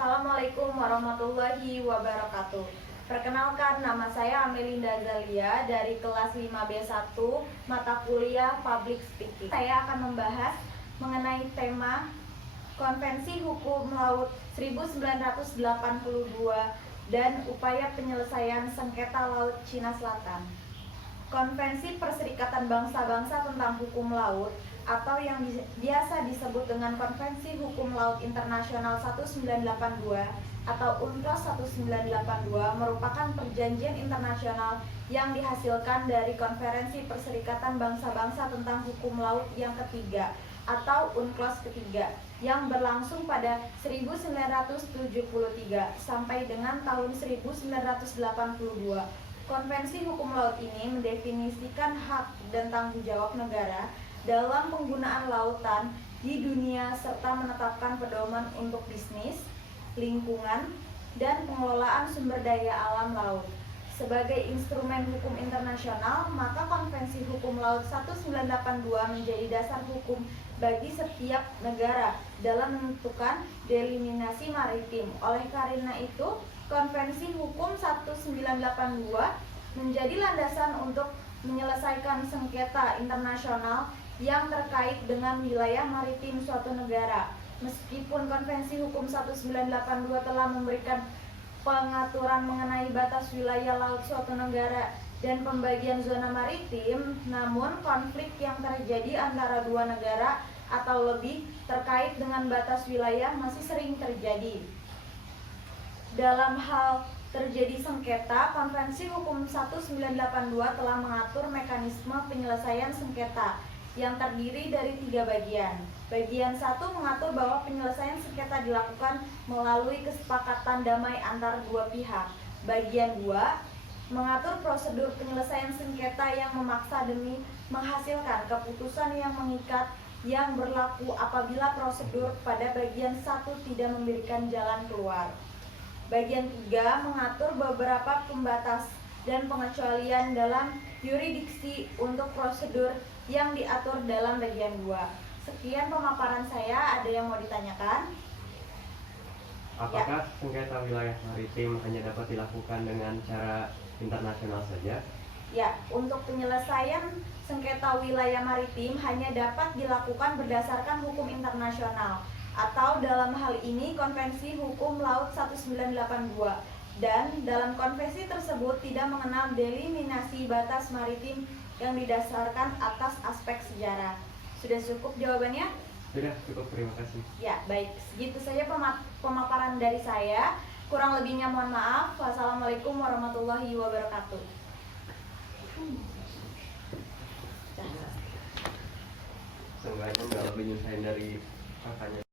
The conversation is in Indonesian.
Assalamualaikum warahmatullahi wabarakatuh. Perkenalkan, nama saya Amelinda Zalia dari kelas 5B1 mata kuliah Public Speaking. Saya akan membahas mengenai tema Konvensi Hukum Laut 1982 dan upaya penyelesaian sengketa Laut Cina Selatan. Konvensi Perserikatan Bangsa-Bangsa tentang Hukum Laut atau yang biasa disebut dengan Konvensi Hukum Laut Internasional 1982 atau UNCLOS 1982 merupakan perjanjian internasional yang dihasilkan dari Konferensi Perserikatan Bangsa-Bangsa tentang Hukum Laut yang ketiga atau UNCLOS ketiga yang berlangsung pada 1973 sampai dengan tahun 1982. Konvensi Hukum Laut ini mendefinisikan hak dan tanggung jawab negara dalam penggunaan lautan di dunia serta menetapkan pedoman untuk bisnis, lingkungan, dan pengelolaan sumber daya alam laut. Sebagai instrumen hukum internasional, maka Konvensi Hukum Laut 1982 menjadi dasar hukum bagi setiap negara dalam menentukan delimitasi maritim. Oleh karena itu, Konvensi Hukum 1982 menjadi landasan untuk menyelesaikan sengketa internasional yang terkait dengan wilayah maritim suatu negara. Meskipun Konvensi Hukum 1982 telah memberikan pengaturan mengenai batas wilayah laut suatu negara dan pembagian zona maritim, namun konflik yang terjadi antara dua negara atau lebih terkait dengan batas wilayah masih sering terjadi. Dalam hal terjadi sengketa, Konvensi Hukum 1982 telah mengatur mekanisme penyelesaian sengketa yang terdiri dari 3 bagian. Bagian 1 mengatur bahwa penyelesaian sengketa dilakukan melalui kesepakatan damai antar dua pihak. Bagian 2 mengatur prosedur penyelesaian sengketa yang memaksa demi menghasilkan keputusan yang mengikat yang berlaku apabila prosedur pada bagian 1 tidak memberikan jalan keluar. Bagian 3 mengatur beberapa pembatas dan pengecualian dalam yurisdiksi untuk prosedur yang diatur dalam bagian 2. Sekian pemaparan saya, ada yang mau ditanyakan? Apakah sengketa wilayah maritim hanya dapat dilakukan dengan cara internasional saja? Ya, untuk penyelesaian sengketa wilayah maritim hanya dapat dilakukan berdasarkan hukum internasional atau dalam hal ini Konvensi Hukum Laut 1982, dan dalam konvensi tersebut tidak mengenal delimitasi batas maritim yang didasarkan atas aspek sejarah. Sudah cukup jawabannya? Sudah cukup, terima kasih. Ya, baik. Segitu saja pemaparan dari saya. Kurang lebihnya mohon maaf. Wassalamualaikum warahmatullahi wabarakatuh. Seenggaknya nggak lebih nyusahin dari kakaknya.